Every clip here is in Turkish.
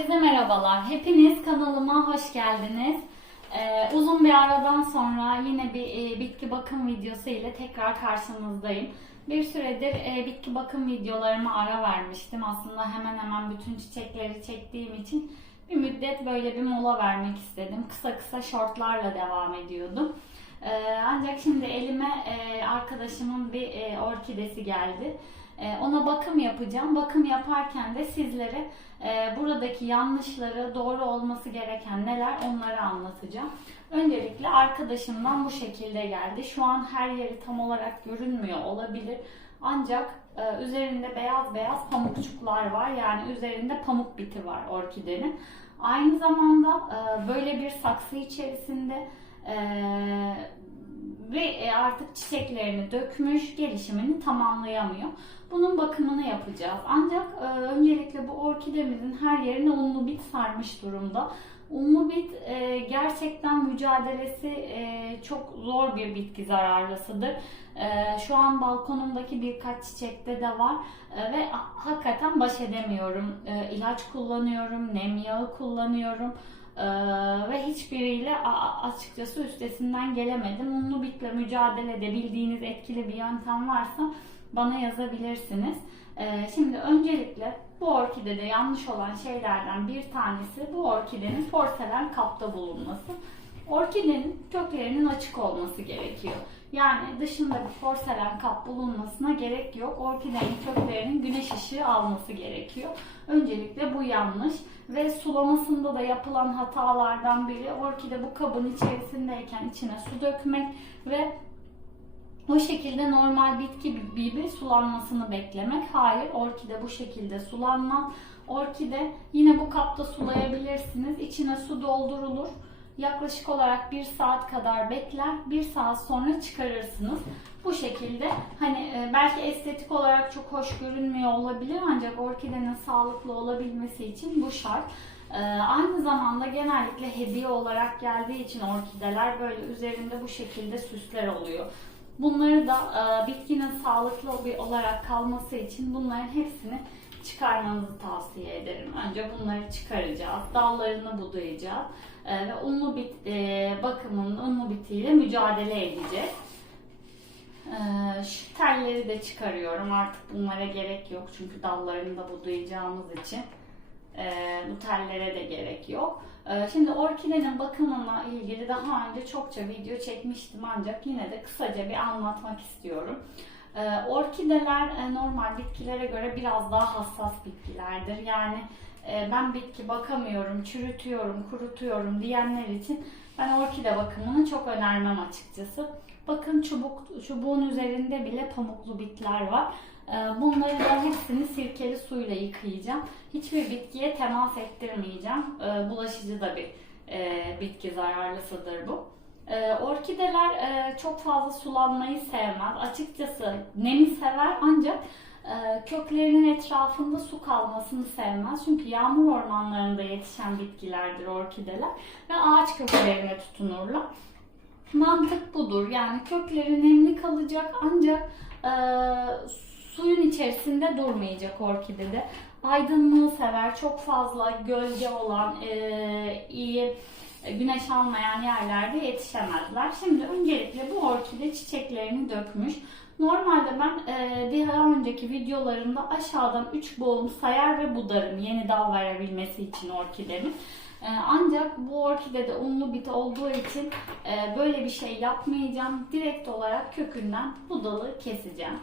Herkese merhabalar. Hepiniz kanalıma hoş geldiniz. Ee, uzun bir aradan sonra yine bir e, bitki bakım videosu ile tekrar karşınızdayım. Bir süredir e, bitki bakım videolarıma ara vermiştim. Aslında hemen hemen bütün çiçekleri çektiğim için bir müddet böyle bir mola vermek istedim. Kısa kısa shortlarla devam ediyordum. Ee, ancak şimdi elime e, arkadaşımın bir e, orkidesi geldi. E, ona bakım yapacağım. Bakım yaparken de sizlere e, buradaki yanlışları, doğru olması gereken neler onları anlatacağım. Öncelikle arkadaşımdan bu şekilde geldi. Şu an her yeri tam olarak görünmüyor olabilir. Ancak e, üzerinde beyaz beyaz pamukçuklar var. Yani üzerinde pamuk biti var orkidenin. Aynı zamanda e, böyle bir saksı içerisinde e, ve e, artık çiçeklerini dökmüş, gelişimini tamamlayamıyor. Bunun bakımını yapacağız. Ancak e, öncelikle bu orkidemizin her yerine unlu bit sarmış durumda. Unlu bit e, gerçekten mücadelesi çok zor bir bitki zararlısıdır. Şu an balkonumdaki birkaç çiçekte de var ve hakikaten baş edemiyorum. E, ilaç kullanıyorum, nem yağı kullanıyorum. Ee, ve hiçbiriyle açıkçası üstesinden gelemedim. Unlu bitle mücadele edebildiğiniz etkili bir yöntem varsa bana yazabilirsiniz. Ee, şimdi öncelikle bu orkidede yanlış olan şeylerden bir tanesi bu orkidenin porselen kapta bulunması. Orkidenin köklerinin açık olması gerekiyor. Yani dışında bir porselen kap bulunmasına gerek yok. Orkidenin köklerinin güneş ışığı alması gerekiyor. Öncelikle bu yanlış ve sulamasında da yapılan hatalardan biri orkide bu kabın içerisindeyken içine su dökmek ve o şekilde normal bitki gibi sulanmasını beklemek. Hayır, orkide bu şekilde sulanmaz. Orkide yine bu kapta sulayabilirsiniz. İçine su doldurulur. Yaklaşık olarak bir saat kadar bekler. Bir saat sonra çıkarırsınız. Bu şekilde hani e, belki estetik olarak çok hoş görünmüyor olabilir ancak orkidenin sağlıklı olabilmesi için bu şart. Ee, aynı zamanda genellikle hediye olarak geldiği için orkideler böyle üzerinde bu şekilde süsler oluyor. Bunları da e, bitkinin sağlıklı olarak kalması için bunların hepsini çıkarmanızı tavsiye ederim. Önce bunları çıkaracağız, dallarını budayacağız e, ve unlu bit e, bakımının unlu bitiyle mücadele edeceğiz. E, şu telleri de çıkarıyorum. Artık bunlara gerek yok çünkü dallarını da budayacağımız için e, bu tellere de gerek yok. E, şimdi orkidenin bakımına ilgili daha önce çokça video çekmiştim ancak yine de kısaca bir anlatmak istiyorum. E, orkideler e, normal bitkilere göre biraz daha hassas bitkilerdir. Yani e, ben bitki bakamıyorum, çürütüyorum, kurutuyorum diyenler için ben orkide bakımını çok önermem açıkçası. Bakın çubuk çubuğun üzerinde bile pamuklu bitler var. E, Bunları da hepsini sirkeli suyla yıkayacağım. Hiçbir bitkiye temas ettirmeyeceğim. E, Bulaşıcı da bir e, bitki zararlısıdır bu. E, Orkideler e, çok fazla sulanmayı sevmez. Açıkçası nemi sever ancak e, köklerinin etrafında su kalmasını sevmez. Çünkü yağmur ormanlarında yetişen bitkilerdir orkideler ve ağaç köklerine tutunurlar. Mantık budur. Yani kökleri nemli kalacak ancak e, suyun içerisinde durmayacak orkidede. Aydınlığı sever. Çok fazla gölge olan, e, iyi güneş almayan yerlerde yetişemezler. Şimdi öncelikle bu orkide çiçeklerini dökmüş. Normalde ben e, daha önceki videolarımda aşağıdan 3 boğum sayar ve budarım yeni dal verebilmesi için orkidenin. E, ancak bu orkidede unlu bit olduğu için e, böyle bir şey yapmayacağım. Direkt olarak kökünden budalı keseceğim.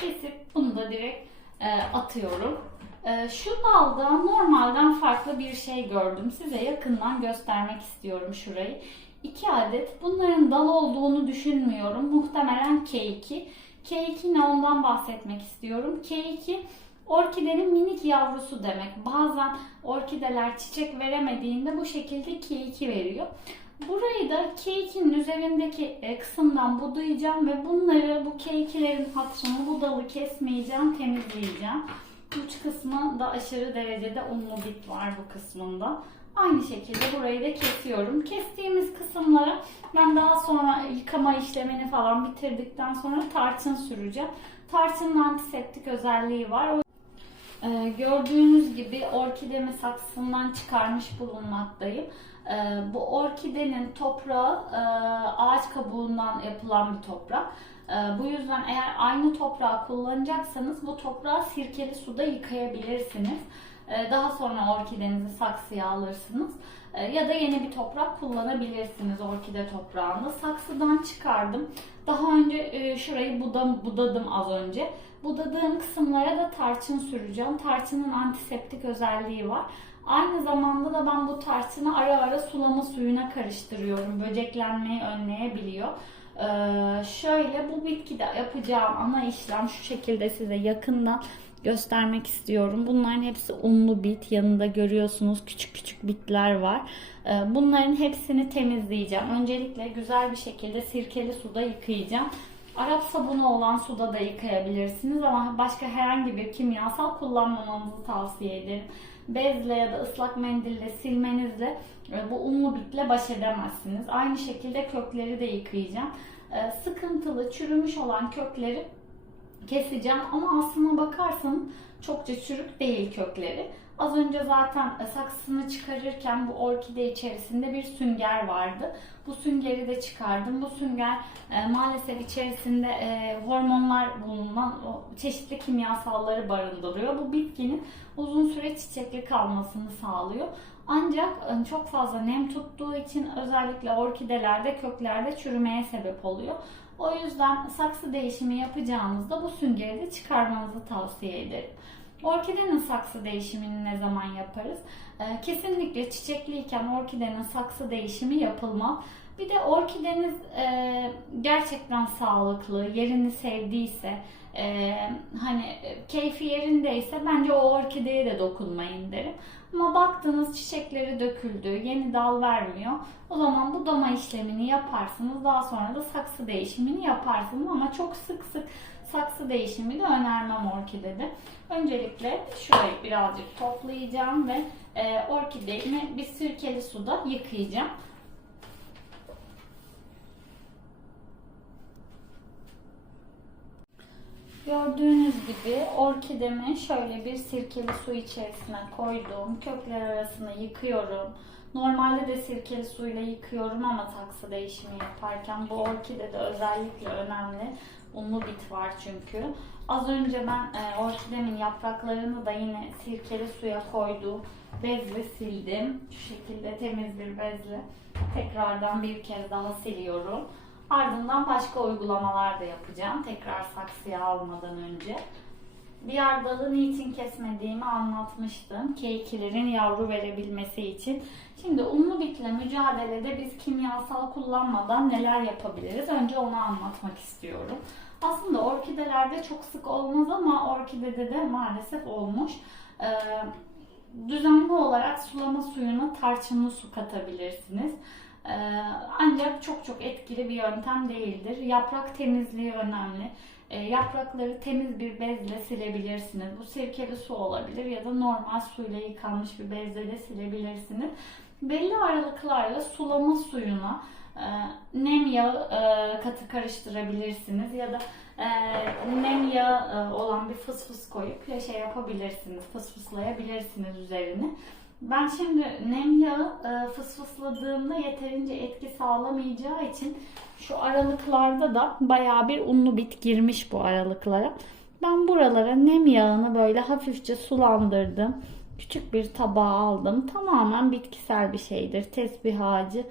Kesip bunu da direkt e, atıyorum. E, şu dalda normalden farklı bir şey gördüm. Size yakından göstermek istiyorum şurayı. İki adet. Bunların dal olduğunu düşünmüyorum. Muhtemelen K2. K2 ne ondan bahsetmek istiyorum. K2 orkidenin minik yavrusu demek. Bazen orkideler çiçek veremediğinde bu şekilde K2 veriyor. Burayı da K2'nin üzerindeki e, kısımdan budayacağım ve bunları bu K2'lerin hatırını bu dalı kesmeyeceğim, temizleyeceğim. Uç kısmı da aşırı derecede unlu bit var bu kısmında. Aynı şekilde burayı da kesiyorum. Kestiğimiz kısımlara ben daha sonra yıkama işlemini falan bitirdikten sonra tarçın süreceğim. Tarçının antiseptik özelliği var. Ee, gördüğünüz gibi orkidemi saksısından çıkarmış bulunmaktayım. Ee, bu orkidenin toprağı e, ağaç kabuğundan yapılan bir toprak. Ee, bu yüzden eğer aynı toprağı kullanacaksanız bu toprağı sirkeli suda yıkayabilirsiniz. Ee, daha sonra orkidenizi saksıya alırsınız. Ya da yeni bir toprak kullanabilirsiniz orkide toprağını. Saksıdan çıkardım. Daha önce e, şurayı budadım az önce. Budadığım kısımlara da tarçın süreceğim. Tarçının antiseptik özelliği var. Aynı zamanda da ben bu tarçını ara ara sulama suyuna karıştırıyorum. Böceklenmeyi önleyebiliyor. Ee, şöyle bu bitkide yapacağım ana işlem şu şekilde size yakından göstermek istiyorum. Bunların hepsi unlu bit. Yanında görüyorsunuz küçük küçük bitler var. Ee, Bunların hepsini temizleyeceğim. Öncelikle güzel bir şekilde sirkeli suda yıkayacağım. Arap sabunu olan suda da yıkayabilirsiniz ama başka herhangi bir kimyasal kullanmamanızı tavsiye ederim. Bezle ya da ıslak mendille silmenizle e, bu unlu bitle baş edemezsiniz. Aynı şekilde kökleri de yıkayacağım. E, Sıkıntılı, çürümüş olan kökleri keseceğim ama aslına bakarsanız çokça çürük değil kökleri. Az önce zaten saksısını çıkarırken bu orkide içerisinde bir sünger vardı. Bu süngeri de çıkardım. Bu sünger e, maalesef içerisinde e, hormonlar bulunan o çeşitli kimyasalları barındırıyor. Bu bitkinin uzun süre çiçekli kalmasını sağlıyor. Ancak e, çok fazla nem tuttuğu için özellikle orkidelerde köklerde çürümeye sebep oluyor. O yüzden saksı değişimi yapacağınızda bu süngeri de çıkarmanızı tavsiye ederim. Orkidenin saksı değişimini ne zaman yaparız? Ee, kesinlikle çiçekliyken orkidenin saksı değişimi yapılmaz. Bir de orkideniz e, gerçekten sağlıklı, yerini sevdiyse, e, hani keyfi yerindeyse bence o orkideye de dokunmayın derim. Ama baktınız çiçekleri döküldü, yeni dal vermiyor. O zaman budama işlemini yaparsınız. Daha sonra da saksı değişimini yaparsınız. Ama çok sık sık saksı değişimi de önermem orkidede. Öncelikle şurayı birazcık toplayacağım ve e, orkideyi bir sirkeli suda yıkayacağım. Gördüğünüz gibi orkidemi şöyle bir sirkeli su içerisine koydum. Kökler arasını yıkıyorum. Normalde de sirkeli suyla yıkıyorum ama saksı değişimi yaparken bu orkidede özellikle önemli. Unlu bit var çünkü. Az önce ben e, orkidemin yapraklarını da yine sirkeli suya koydum. Bezle sildim. Şu şekilde temiz bir bezle tekrardan bir kez daha siliyorum. Ardından başka uygulamalar da yapacağım. Tekrar saksıya almadan önce. Diğer dalı niçin kesmediğimi anlatmıştım. Keykilerin yavru verebilmesi için. Şimdi unlu bitle mücadelede biz kimyasal kullanmadan neler yapabiliriz? Önce onu anlatmak istiyorum. Aslında orkidelerde çok sık olmaz ama orkidede de maalesef olmuş. Ee, düzenli olarak sulama suyuna tarçınlı su katabilirsiniz. Ee, ancak çok çok etkili bir yöntem değildir. Yaprak temizliği önemli. Ee, yaprakları temiz bir bezle silebilirsiniz. Bu sirkeli su olabilir ya da normal suyla yıkanmış bir bezle de silebilirsiniz. Belli aralıklarla sulama suyuna e, nem yağı e, katı karıştırabilirsiniz ya da e, nem yağı olan bir fıs fıs koyup şey yapabilirsiniz, fıs fıslayabilirsiniz üzerine. Ben şimdi nem yağı e, fısfısladığımda yeterince etki sağlamayacağı için şu aralıklarda da bayağı bir unlu bit girmiş bu aralıklara. Ben buralara nem yağını böyle hafifçe sulandırdım. Küçük bir tabağa aldım. Tamamen bitkisel bir şeydir. Tesbih ağacı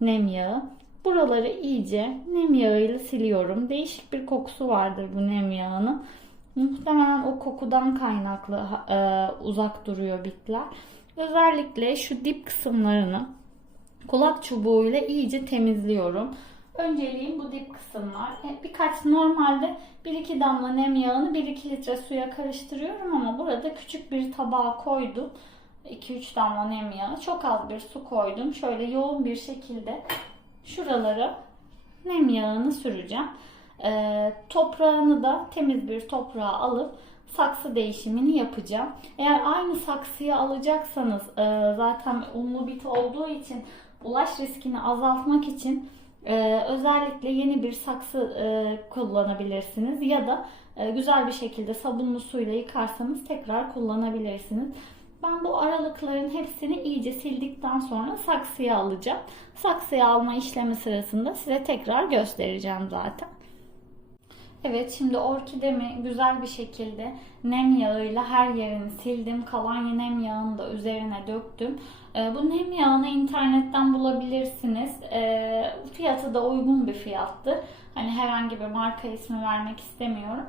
nem yağı. Buraları iyice nem yağıyla siliyorum. Değişik bir kokusu vardır bu nem yağının. Muhtemelen o kokudan kaynaklı e, uzak duruyor bitler. Özellikle şu dip kısımlarını kulak çubuğuyla iyice temizliyorum. Önceliğim bu dip kısımlar. E, Birkaç normalde 1-2 damla nem yağını 1-2 litre suya karıştırıyorum ama burada küçük bir tabağa koydum. 2-3 damla nem yağı. Çok az bir su koydum. Şöyle yoğun bir şekilde şuralara nem yağını süreceğim. Ee, toprağını da temiz bir toprağa alıp saksı değişimini yapacağım. Eğer aynı saksıyı alacaksanız e, zaten unlu bit olduğu için bulaş riskini azaltmak için Ee, özellikle yeni bir saksı e, kullanabilirsiniz ya da e, güzel bir şekilde sabunlu suyla yıkarsanız tekrar kullanabilirsiniz. Ben bu aralıkların hepsini iyice sildikten sonra saksıya alacağım. Saksıya alma işlemi sırasında size tekrar göstereceğim zaten. Evet şimdi orkidemi güzel bir şekilde nem yağıyla her yerini sildim. Kalan nem yağını da üzerine döktüm. Ee, bu nem yağını internetten bulabilirsiniz. Ee, fiyatı da uygun bir fiyattır. Hani herhangi bir marka ismi vermek istemiyorum.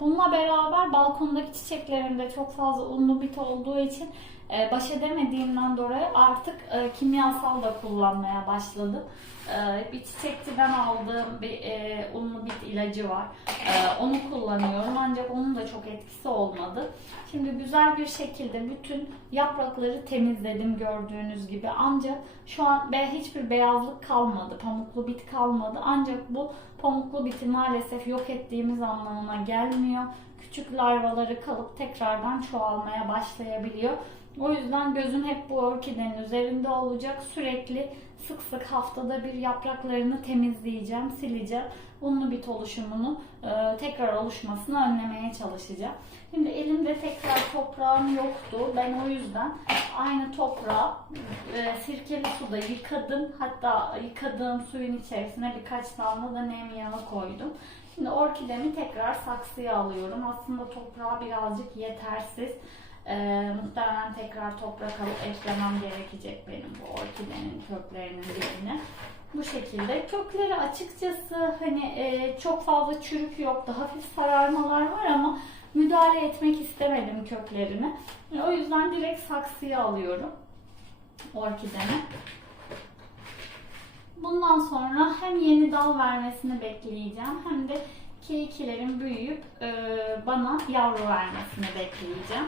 Bununla beraber balkondaki çiçeklerimde çok fazla unlu bit olduğu için e, baş edemediğimden dolayı artık e, kimyasal da kullanmaya başladım. E, bir çiçekçiden aldığım bir e, unlu bit ilacı var. E, onu kullanıyorum ancak onun da çok etkisi olmadı. Şimdi güzel bir şekilde bütün yaprakları temizledim gördüğünüz gibi. Ancak şu an be hiçbir beyazlık kalmadı. Pamuklu bit kalmadı. Ancak bu pamuklu biti maalesef yok ettiğimiz anlamına gelmiyor. Küçük larvaları kalıp tekrardan çoğalmaya başlayabiliyor. O yüzden gözüm hep bu orkidenin üzerinde olacak. Sürekli sık sık haftada bir yapraklarını temizleyeceğim, sileceğim. Unlu bit oluşumunu e, tekrar oluşmasını önlemeye çalışacağım. Şimdi elimde tekrar toprağım yoktu. Ben o yüzden aynı toprağı e, sirkeli suda yıkadım. Hatta yıkadığım suyun içerisine birkaç damla da nem yağı koydum. Şimdi orkidemi tekrar saksıya alıyorum. Aslında toprağı birazcık yetersiz. Ee, muhtemelen tekrar toprak alıp eklemem gerekecek benim bu orkidenin köklerinin dibine. Bu şekilde. Kökleri açıkçası hani e, çok fazla çürük yoktu. Hafif sararmalar var ama müdahale etmek istemedim köklerine. O yüzden direkt saksıya alıyorum orkidemi. Bundan sonra hem yeni dal vermesini bekleyeceğim hem de kekilerin büyüyüp e, bana yavru vermesini bekleyeceğim.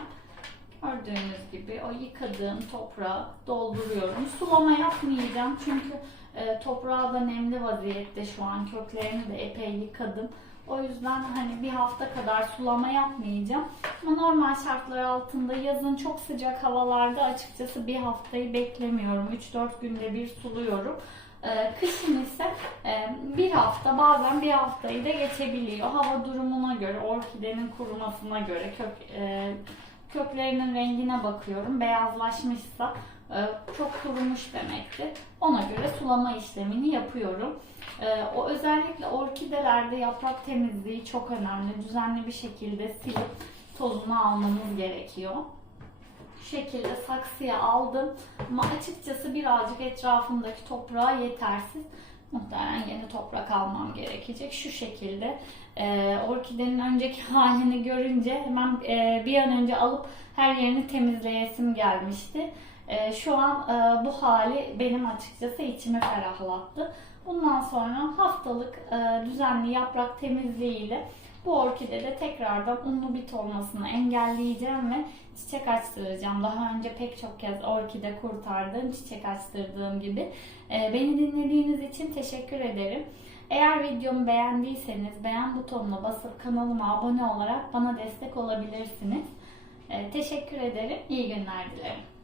Gördüğünüz gibi o yıkadığım toprağı dolduruyorum. Sulama yapmayacağım çünkü e, toprağı da nemli vaziyette şu an. Köklerini de epey yıkadım. O yüzden hani bir hafta kadar sulama yapmayacağım. Ama normal şartlar altında yazın çok sıcak havalarda açıkçası bir haftayı beklemiyorum. 3-4 günde bir suluyorum. Ee, kışın ise e, bir hafta bazen bir haftayı da geçebiliyor. Hava durumuna göre, orkidenin kurumasına göre kök e, köklerinin rengine bakıyorum. Beyazlaşmışsa e, çok kurumuş demektir. Ona göre sulama işlemini yapıyorum. E, o özellikle orkidelerde yaprak temizliği çok önemli. Düzenli bir şekilde silip tozunu almamız gerekiyor. Şu şekilde saksıya aldım. Ama açıkçası birazcık etrafındaki toprağa yetersiz. Muhtemelen yeni toprak almam gerekecek. Şu şekilde e, orkidenin önceki halini görünce hemen e, bir an önce alıp her yerini temizleyesim gelmişti. E, şu an e, bu hali benim açıkçası içimi ferahlattı. Bundan sonra haftalık e, düzenli yaprak temizliğiyle bu orkidede tekrardan unlu bit olmasını engelleyeceğim ve çiçek açtıracağım. Daha önce pek çok kez orkide kurtardım, çiçek açtırdığım gibi. Ee, beni dinlediğiniz için teşekkür ederim. Eğer videomu beğendiyseniz beğen butonuna basıp kanalıma abone olarak bana destek olabilirsiniz. Ee, teşekkür ederim. İyi günler dilerim.